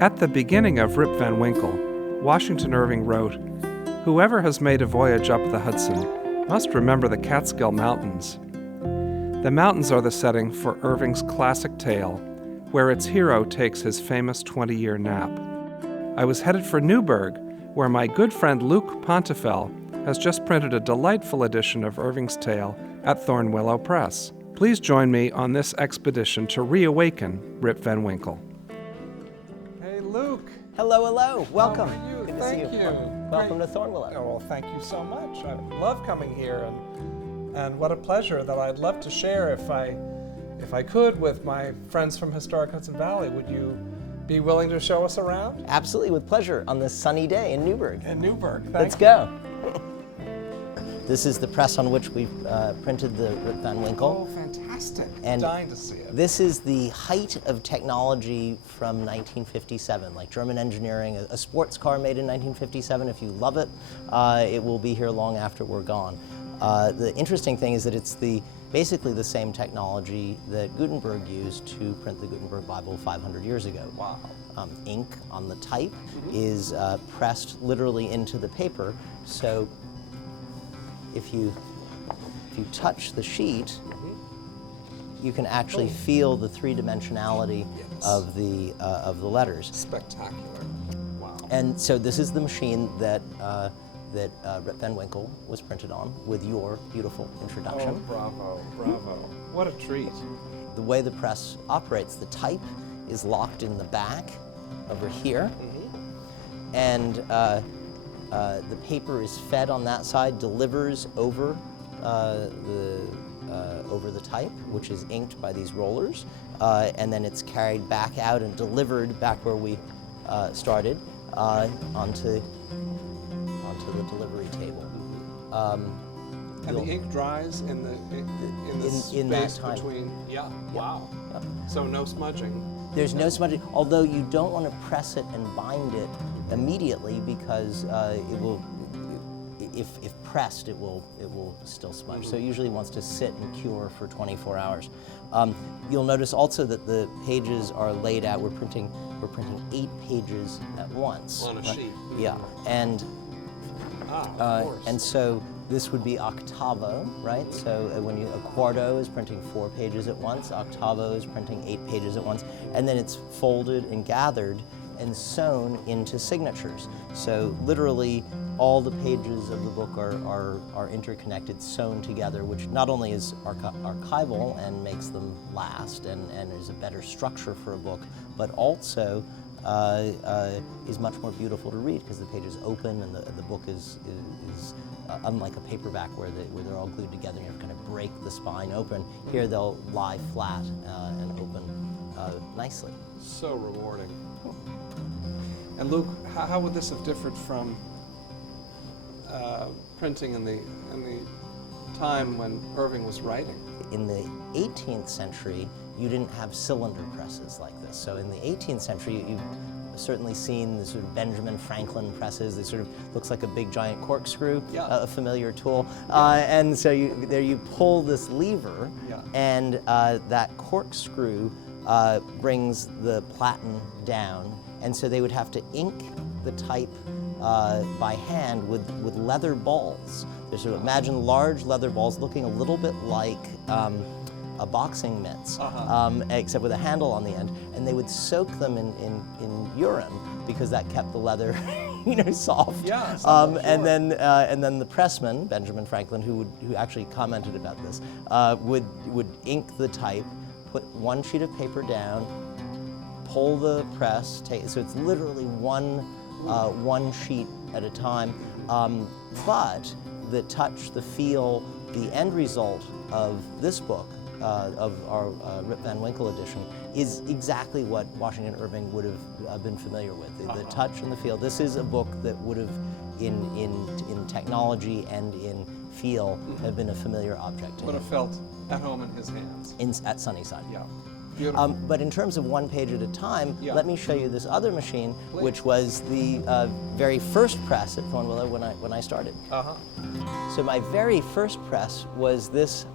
At the beginning of Rip Van Winkle, Washington Irving wrote, "Whoever has made a voyage up the Hudson must remember the Catskill Mountains." The mountains are the setting for Irving's classic tale, where its hero takes his famous 20-year nap. I was headed for Newburgh, where my good friend Luke Pontifell has just printed a delightful edition of Irving's tale at Thornwillow Press. Please join me on this expedition to reawaken Rip Van Winkle. Hey, Luke. Hello, hello. Welcome. How are you? Good to Thank see you. you. Welcome Great. to Thornwillow. Oh, well, thank you so much. I love coming here, and what a pleasure that I'd love to share if I could with my friends from historic Hudson Valley. Would you be willing to show us around? Absolutely, with pleasure, on this sunny day in Newburgh. In Newburgh. Let's go. This is the press on which we printed the Rip Van Winkle. Oh, fantastic. And I'm dying to see it. This is the height of technology from 1957, like German engineering, a sports car made in 1957. If you love it, it will be here long after we're gone. The interesting thing is that it's basically the same technology that Gutenberg used to print the Gutenberg Bible 500 years ago. Wow. Ink on the type is pressed literally into the paper. So if you touch the sheet, you can actually feel the three-dimensionality of the letters. Spectacular. Wow. And so this is the machine that Rip Van Winkle was printed on, with your beautiful introduction. Oh, bravo, bravo. What a treat. The way the press operates, the type is locked in the back over here, and the paper is fed on that side, delivers over the type, which is inked by these rollers, and then it's carried back out and delivered back where we started onto the delivery table. And the ink dries in the space between. Yeah. Wow. Yep. So no smudging. There's no smudging, although you don't want to press it and bind it immediately, because it will, if pressed, it will still smudge. So it usually wants to sit and cure for 24 hours. You'll notice also that the pages are laid out. We're printing 8 pages at once. On a sheet. Yeah, and of course. and so this would be octavo, right? So when a quarto is printing 4 pages at once, octavo is printing 8 pages at once, and then it's folded and gathered and sewn into signatures. So literally all the pages of the book are interconnected, sewn together, which not only is archival and makes them last and is a better structure for a book, but also is much more beautiful to read, because the pages open and the book is unlike a paperback where they're all glued together and you have to kind of break the spine open. Here they'll lie flat and open nicely. So rewarding. And Luke, how would this have differed from printing in the time when Irving was writing? In the 18th century, you didn't have cylinder presses like this. So in the 18th century, you've certainly seen the sort of Benjamin Franklin presses. They sort of looks like a big giant corkscrew, a familiar tool. And so you pull this lever, and that corkscrew brings the platen down. And so they would have to ink the type by hand with leather balls. So imagine large leather balls looking a little bit like a boxing mitts, except with a handle on the end, and they would soak them in urine, because that kept the leather, soft. Yeah. And then the pressman, Benjamin Franklin, who actually commented about this, would ink the type, put one sheet of paper down, pull the press, so it's literally one sheet at a time, but the touch, the feel, the end result of this book, of our Rip Van Winkle edition, is exactly what Washington Irving would have been familiar with, the touch and the feel. This is a book that would have, in technology and in feel, have been a familiar object to him. Would have felt at home in his hands. At Sunnyside. Yeah. Beautiful. But in terms of 1 page at a time, let me show you this other machine, which was the very first press at Thornwillow when I started. So my very first press was this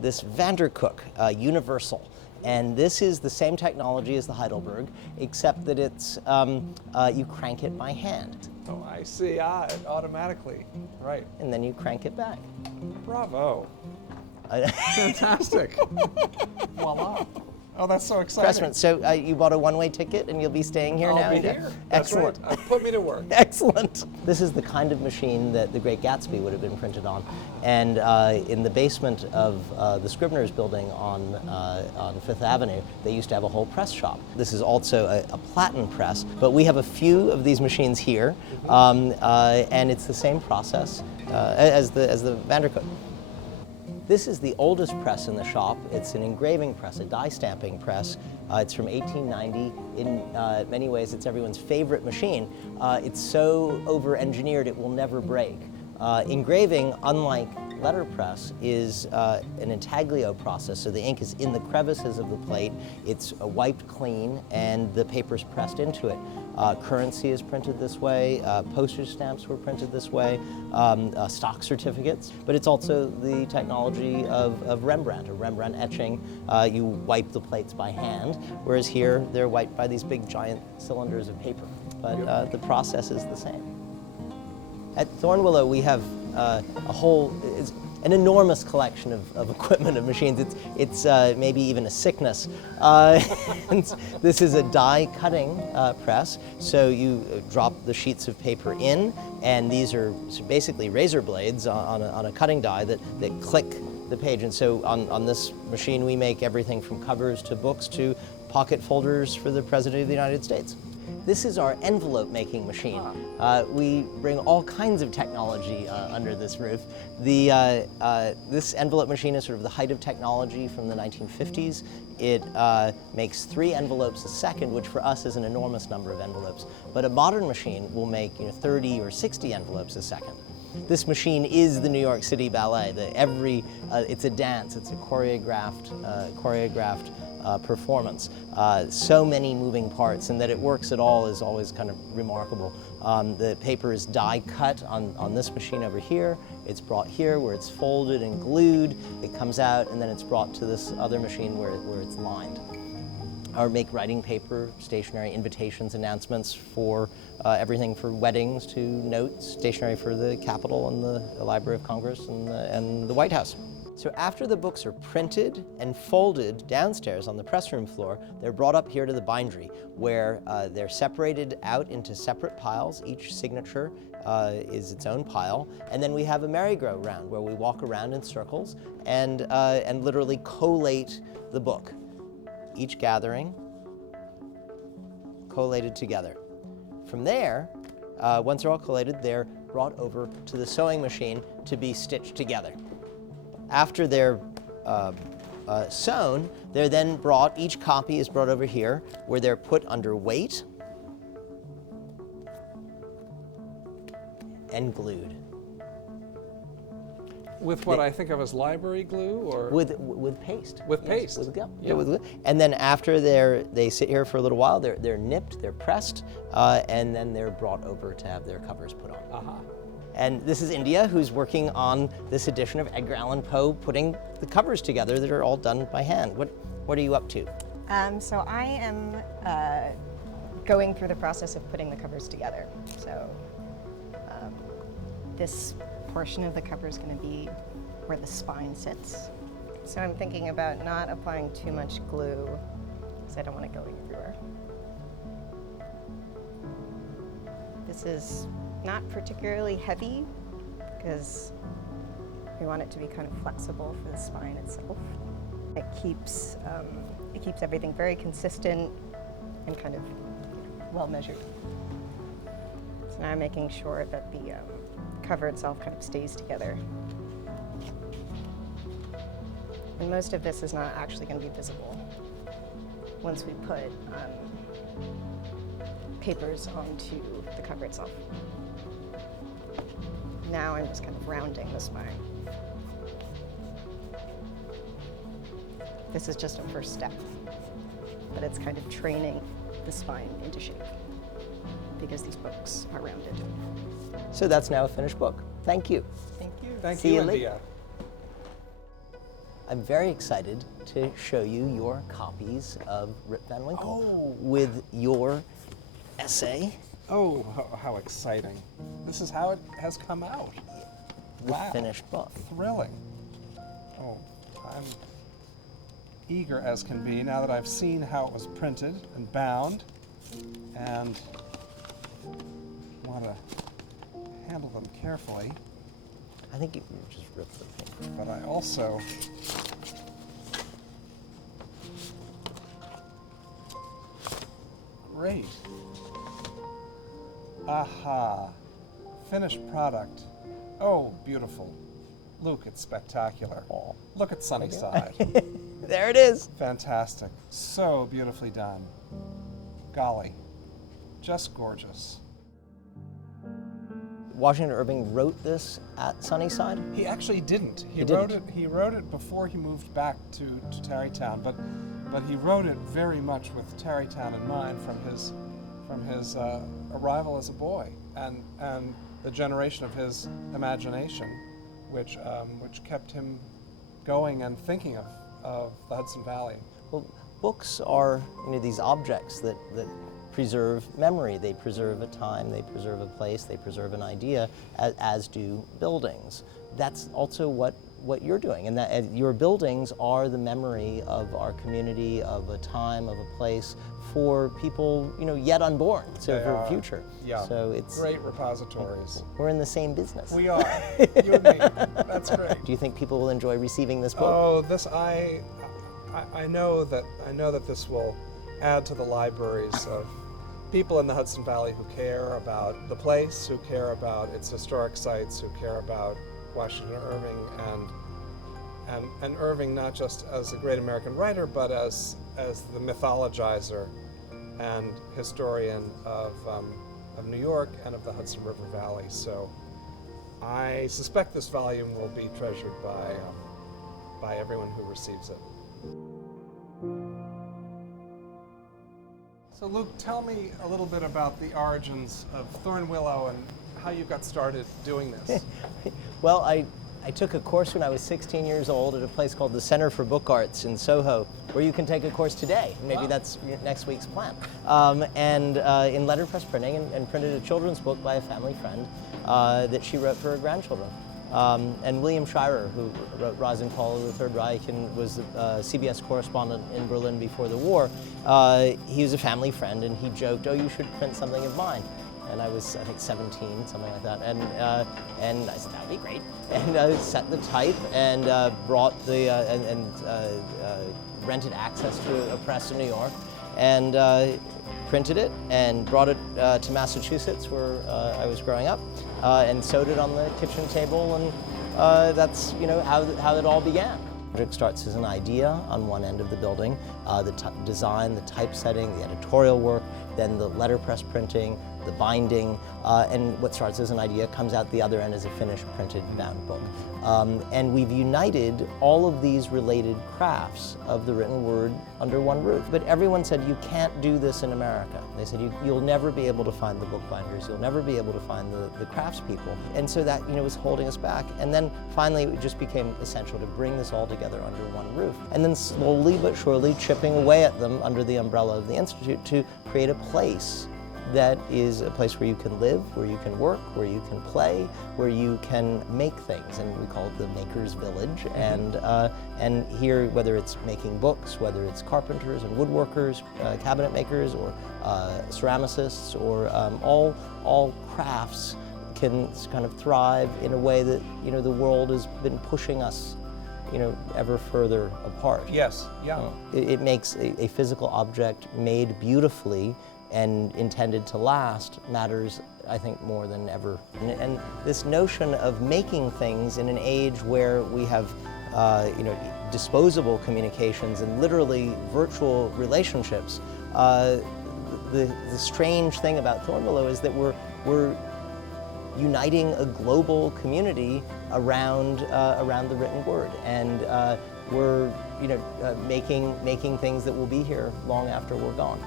this Vandercook Universal, And this is the same technology as the Heidelberg, except that it's, you crank it by hand. Oh, I see. Ah, it automatically. Right. And then you crank it back. Bravo. Fantastic. Voila. Oh, that's so exciting. Pressman, so you bought a one-way ticket and you'll be staying here now? I'll be here. That's Excellent. right. Put me to work. Excellent. This is the kind of machine that The Great Gatsby would have been printed on. And in the basement of the Scribner's building on Fifth Avenue, they used to have a whole press shop. This is also a platen press, but we have a few of these machines here, and it's the same process as the Vandercook. This is the oldest press in the shop. It's an engraving press, a die stamping press. It's from 1890. In many ways, it's everyone's favorite machine. It's so over-engineered it will never break. Engraving, unlike letterpress, is an intaglio process, so the ink is in the crevices of the plate, it's wiped clean, and the paper's pressed into it. Currency is printed this way, postage stamps were printed this way, stock certificates, but it's also the technology of Rembrandt, or Rembrandt etching. You wipe the plates by hand, whereas here they're wiped by these big giant cylinders of paper, but the process is the same. At Thornwillow, we have an enormous collection of equipment, of machines. It's maybe even a sickness. And this is a die cutting press. So you drop the sheets of paper in, and these are basically razor blades on a cutting die that click the page. And so on this machine, we make everything from covers to books to pocket folders for the President of the United States. This is our envelope making machine. We bring all kinds of technology under this roof. This envelope machine is sort of the height of technology from the 1950s. It makes 3 envelopes a second, which for us is an enormous number of envelopes. But a modern machine will make 30 or 60 envelopes a second. This machine is the New York City Ballet. It's a dance, it's a choreographed performance. So many moving parts, and that it works at all is always kind of remarkable. The paper is die cut on this machine over here. It's brought here where it's folded and glued. It comes out, and then it's brought to this other machine where it's lined. Or make writing paper, stationery, invitations, announcements for everything for weddings to notes, stationery for the Capitol and the Library of Congress and the White House. So after the books are printed and folded downstairs on the press room floor, they're brought up here to the bindery, where they're separated out into separate piles. Each signature is its own pile. And then we have a merry-go-round where we walk around in circles and literally collate the book. Each gathering collated together. From there, once they're all collated, they're brought over to the sewing machine to be stitched together. After they're sewn, they're then brought, each copy is brought over here, where they're put under weight and glued. With what I think of as library glue, or with paste. With yes, paste. With glue. Yeah. Yeah, with glue. And then after they sit here for a little while, they're nipped, they're pressed, and then they're brought over to have their covers put on. And this is India, who's working on this edition of Edgar Allan Poe, putting the covers together that are all done by hand. What are you up to? So I am going through the process of putting the covers together. So this portion of the cover is going to be where the spine sits. So I'm thinking about not applying too much glue because I don't want it going everywhere. This is not particularly heavy because we want it to be kind of flexible for the spine itself. It keeps everything very consistent and kind of well measured. So now I'm making sure that the cover itself kind of stays together. And most of this is not actually going to be visible once we put papers onto the cover itself. Now I'm just kind of rounding the spine. This is just a first step, but it's kind of training the spine into shape because these books are rounded. So that's now a finished book. Thank you. Thank you. Thank See you, you later. India. I'm very excited to show you your copies of Rip Van Winkle with your essay. Oh, how exciting. This is how it has come out. The finished book. Thrilling. Oh, I'm eager as can be now that I've seen how it was printed and bound, and want to handle them carefully. I think you just rip the thing. But I also great. Aha. Finished product. Oh, beautiful. Luke, it's spectacular. Oh. Look at Sunnyside. There it is. Fantastic. So beautifully done. Golly. Just gorgeous. Washington Irving wrote this at Sunnyside? He actually didn't. He wrote it before he moved back to Tarrytown, but he wrote it very much with Tarrytown in mind from his arrival as a boy and the generation of his imagination, which kept him going and thinking of the Hudson Valley. Well, books are these objects that preserve memory. They preserve a time, they preserve a place, they preserve an idea, as do buildings. That's also what you're doing, and that your buildings are the memory of our community, of a time, of a place for people yet unborn, so for the future. Yeah. So it's great repositories. We're in the same business. We are. You and me. That's great. Do you think people will enjoy receiving this book? Oh, I know that this will add to the libraries of people in the Hudson Valley who care about the place, who care about its historic sites, who care about Washington Irving and Irving not just as a great American writer, but as the mythologizer and historian of New York and of the Hudson River Valley. So I suspect this volume will be treasured by everyone who receives it. So Luke, tell me a little bit about the origins of Thornwillow and how you got started doing this. Well, I took a course when I was 16 years old at a place called the Center for Book Arts in Soho, where you can take a course today. Maybe that's next week's plan. In letterpress printing, and printed a children's book by a family friend that she wrote for her grandchildren. And William Shirer, who wrote Rise and Fall of the Third Reich and was a CBS correspondent in Berlin before the war, he was a family friend, and he joked, "Oh, you should print something of mine." And I was, I think, 17, something like that. And I said, "That would be great." And I set the type and brought the rented access to a press in New York, and printed it and brought it to Massachusetts, where I was growing up, and sewed it on the kitchen table, and that's how it all began. The project starts as an idea on one end of the building, the design, the typesetting, the editorial work, then the letterpress printing, the binding, and what starts as an idea comes out the other end as a finished printed bound book. And we've united all of these related crafts of the written word under one roof. But everyone said, you can't do this in America. They said, you'll never be able to find the bookbinders, you'll never be able to find the craftspeople. And so that was holding us back. And then finally it just became essential to bring this all together under one roof. And then slowly but surely chipping away at them under the umbrella of the Institute to create a place that is a place where you can live, where you can work, where you can play, where you can make things, and we call it the Maker's Village. And here, whether it's making books, whether it's carpenters and woodworkers, cabinet makers, or ceramicists, or all crafts can kind of thrive in a way that the world has been pushing us ever further apart. Yes, yeah. It makes a physical object made beautifully and intended to last matters, I think, more than ever. And this notion of making things in an age where we have disposable communications and literally virtual relationships, the strange thing about Thornwillow is that we're uniting a global community around the written word, and we're making things that will be here long after we're gone.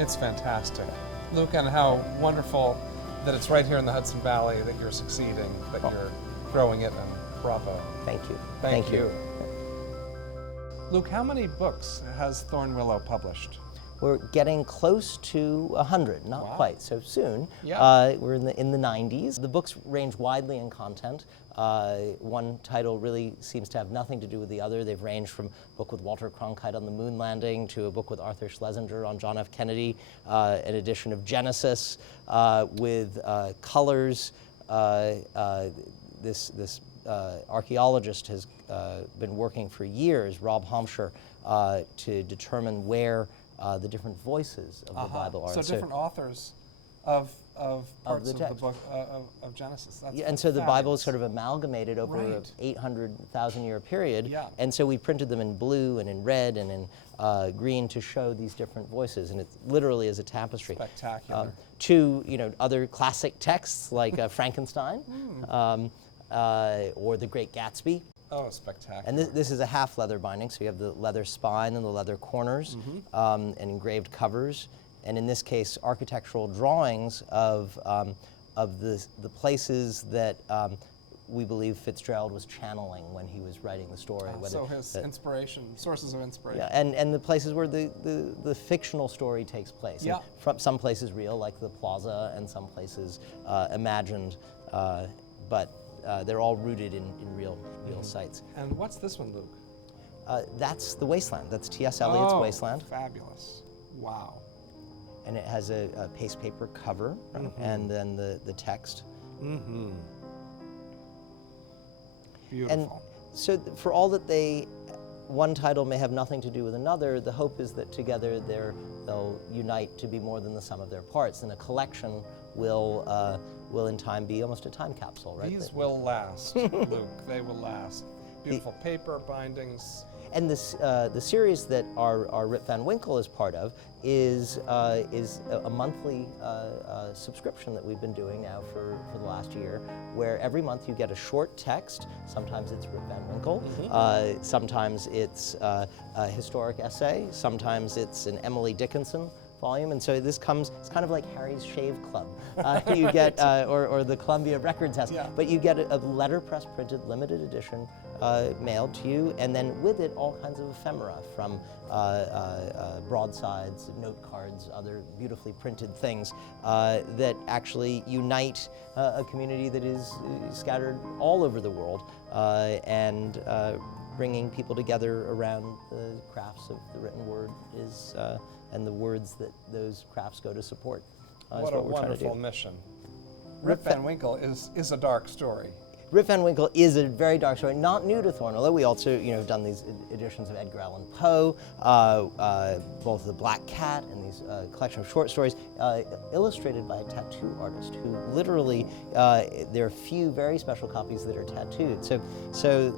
It's fantastic. Luke, and how wonderful that it's right here in the Hudson Valley that you're succeeding, that you're growing it, and bravo. Thank you. Thank you. Luke, how many books has Thornwillow published? We're getting close to 100, not Wow. quite so soon. Yeah. We're in the 90s. The books range widely in content. One title really seems to have nothing to do with the other. They've ranged from a book with Walter Cronkite on the moon landing to a book with Arthur Schlesinger on John F. Kennedy, an edition of Genesis with colors. This archaeologist has been working for years, Rob Hampshire, to determine where the different voices of the Bible are. So different authors of parts the of the book of Genesis. That's and so the Bible is fabulous. sort of amalgamated over an Right. 800,000 year period. Yeah. And so we printed them in blue and in red and in green to show these different voices. And it literally is a tapestry. Spectacular. To other classic texts like Frankenstein or The Great Gatsby. Oh, spectacular. And this is a half leather binding, so you have the leather spine and the leather corners and engraved covers. And in this case, architectural drawings of the places that we believe Fitzgerald was channeling when he was writing the story. So his sources of inspiration. Yeah, and the places where the fictional story takes place. Yeah. And from some places real, like the plaza, and some places imagined, but they're all rooted in real sites. And what's this one, Luke? That's The Wasteland. That's T.S. Eliot's Wasteland. Fabulous. Wow. And it has a paste paper cover and then the text. Mm-hmm. Beautiful. And so for all that one title may have nothing to do with another, the hope is that together they'll unite to be more than the sum of their parts. And a collection will in time be almost a time capsule, right? These will last, Luke. They will last. Beautiful paper bindings. And the series that our Rip Van Winkle is part of is a monthly subscription that we've been doing now for the last year, where every month you get a short text. Sometimes it's Rip Van Winkle, sometimes it's a historic essay, sometimes it's an Emily Dickinson volume, and so it's kind of like Harry's Shave Club. You get, or the Columbia Records House, but you get a letterpress printed limited edition mailed to you, and then with it all kinds of ephemera from broadsides, note cards, other beautifully printed things that actually unite a community that is scattered all over the world and bringing people together around the crafts of the written word and the words that those crafts go to support. What a wonderful mission. Rip Van Winkle is a dark story. Rip Van Winkle is a very dark story, not new to Thornwillow. We also, have done these editions of Edgar Allan Poe, both The Black Cat and these collection of short stories, illustrated by a tattoo artist who literally, there are a few very special copies that are tattooed. So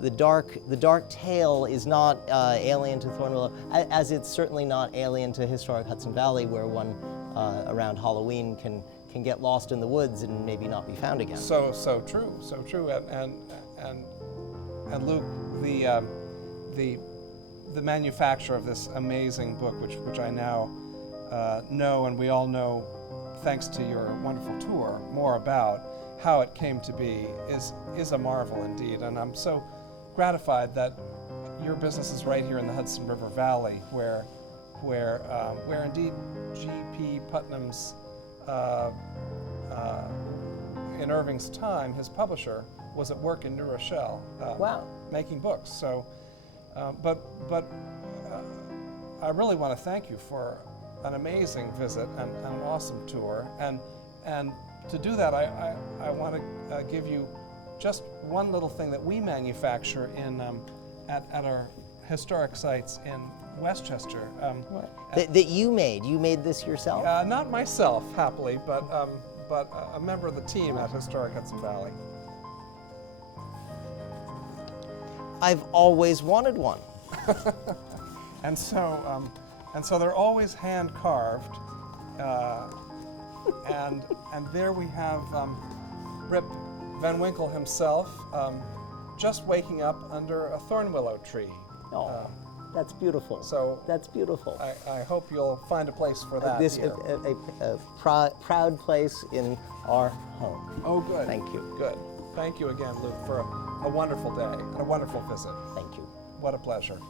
the dark tale is not alien to Thornwillow, as it's certainly not alien to historic Hudson Valley, where one around Halloween can get lost in the woods and maybe not be found again. So true. And Luke, the manufacture of this amazing book, which I now know, and we all know, thanks to your wonderful tour, more about how it came to be, is a marvel indeed. And I'm so gratified that your business is right here in the Hudson River Valley, where indeed G.P. Putnam's in Irving's time, his publisher was at work in New Rochelle, making books. So, but I really want to thank you for an amazing visit and an awesome tour. And to do that, I want to give you just one little thing that we manufacture at our historic sites in Westchester. That you made? You made this yourself? Not myself, happily, but a member of the team at Historic Hudson Valley. I've always wanted one. And so they're always hand carved, and there we have Rip Van Winkle himself, just waking up under a thornwillow tree. Oh, that's beautiful. So that's beautiful. I hope you'll find a place for that. A proud place in our home. Oh, good. Thank you. Good. Thank you again, Luke, for a wonderful day and a wonderful visit. Thank you. What a pleasure.